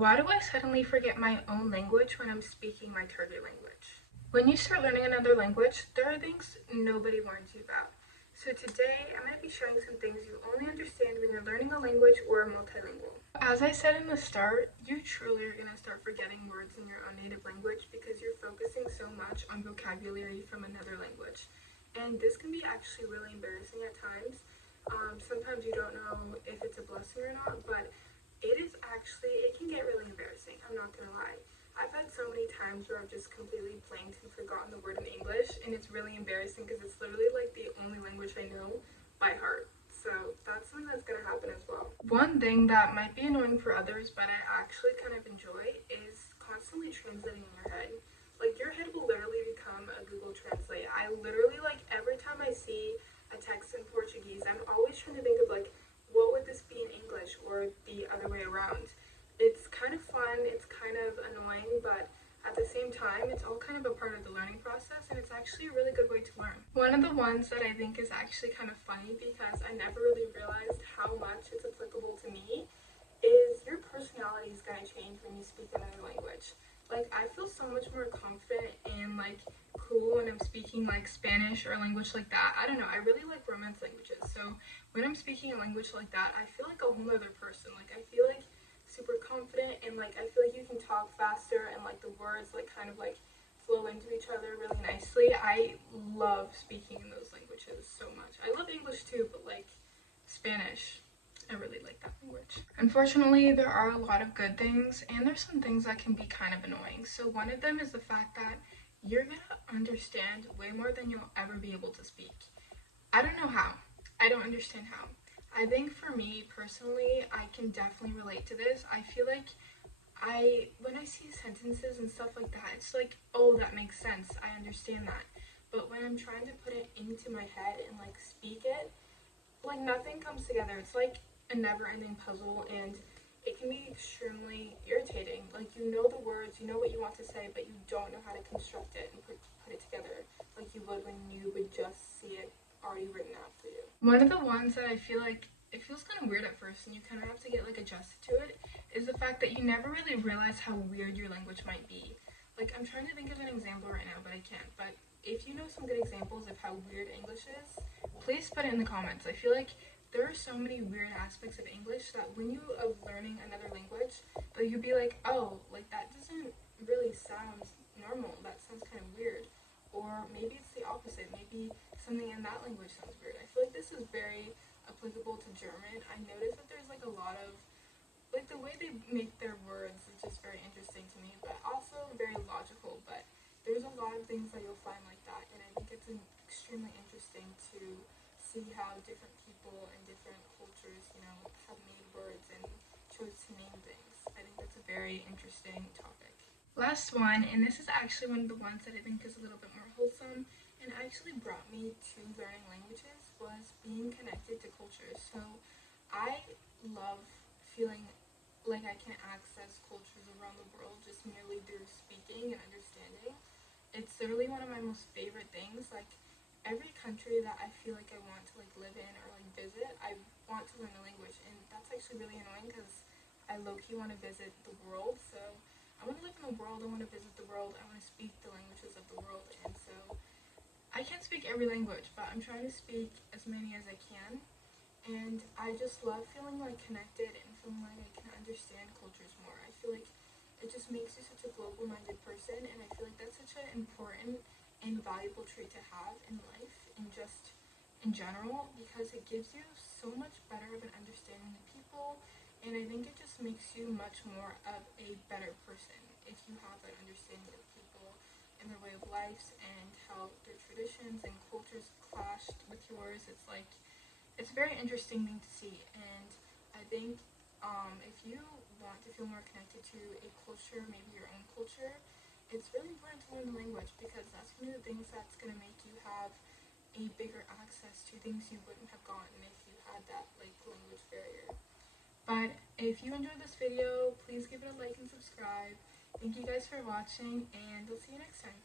Why do I suddenly forget my own language when I'm speaking my target language? When you start learning another language, there are things nobody warns you about. So today, I'm going to be showing some things you only understand when you're learning a language or multilingual. As I said in the start, you truly are going to start forgetting words in your own native language because you're focusing so much on vocabulary from another language. And this can be actually really embarrassing at times. Sometimes you don't know if it's a blessing or not, but it can get really embarrassing, I'm not gonna lie. I've had so many times where I've just completely blanked and forgotten the word in English, and it's really embarrassing because it's literally like the only language I know by heart. So that's something that's gonna happen as well. One thing that might be annoying for others, but I actually kind of enjoy, is constantly translating in your head. Like, your head will literally become a Google Translate. I literally, like, every time I see a text in Portuguese, I'm always trying to think of, like, what would this be in English or the other way around. It's kind of fun, it's kind of annoying, but at the same time, it's all kind of a part of the learning process, and it's actually a really good way to learn. One of the ones that I think is actually kind of funny, because I never really realized how much it's applicable to me, is your personality is going to change when you speak another language. Like, I feel so much more confident and, like, cool when I'm speaking, like, Spanish or a language like that. I don't know, I really like Romance languages, so when I'm speaking a language like that, I feel like a whole other person. Like, I feel like super confident, and like I feel like you can talk faster, and like the words like kind of like flow into each other really nicely. I love speaking in those languages so much. I love English too, but like Spanish, I really like that language. Unfortunately, there are a lot of good things, and there's some things that can be kind of annoying. So one of them is the fact that you're gonna understand way more than you'll ever be able to speak. I don't know how. I don't understand how. I think for me personally, I can definitely relate to this. I feel like when I see sentences and stuff like that, it's like, oh, that makes sense. I understand that. But when I'm trying to put it into my head and like speak it, like nothing comes together. It's like a never-ending puzzle, and it can be extremely irritating. Like, you know the words, you know what you want to say, but you don't know how to construct it and put it together like you would when you would just see it already written out for you. One of the ones that I feel like it feels kind of weird at first, and you kind of have to get like adjusted to it, is the fact that you never really realize how weird your language might be. Like, I'm trying to think of an example right now, but I can't. But if you know some good examples of how weird English is, please put it in the comments. I feel like there are so many weird aspects of English that when you are learning another language, that you'd be like, oh, like that doesn't really sound normal. That sounds kind of weird. Or maybe it's the opposite. Maybe something in that language sounds weird. I feel like this is very applicable to German. I noticed that there's like a lot of, like, the way they make their words is just very interesting to me, but also very logical. But there's a lot of things that you'll find like that, and I think it's extremely interesting to see how different people and different cultures, you know, have made words and chose to name things. I think that's a very interesting topic. Last one, and this is actually one of the ones that I think is a little bit more wholesome and actually brought me to learning languages, was being connected to cultures. So I love feeling like I can access cultures around the world just merely through speaking and understanding. It's literally one of my most favorite things. Like, every country that I feel like I want to like live in or like visit, I want to learn the language, and that's actually really annoying because I low-key want to visit the world. So I want to live in the world, I want to visit the world, I want to speak the languages of the world, and so I can't speak every language, but I'm trying to speak as many as I can, and I just love feeling like connected and feeling like I can understand cultures more. I feel like it just makes you such a global-minded person, and I feel like that's such an important and valuable trait to have in life and just in general, because it gives you so much better of an understanding of people, and I think it just makes you much more of a better person if you have that understanding of people and their way of life and how their traditions and cultures clashed with yours. It's like, it's a very interesting thing to see, and I think if you want to feel more connected to a culture, maybe your own culture, it's really important to learn the language, because that's one of the things that's going to make you have a bigger access to things you wouldn't have gotten if you had that like language barrier. But if you enjoyed this video, please give it a like and subscribe. Thank you guys for watching, and I'll see you next time.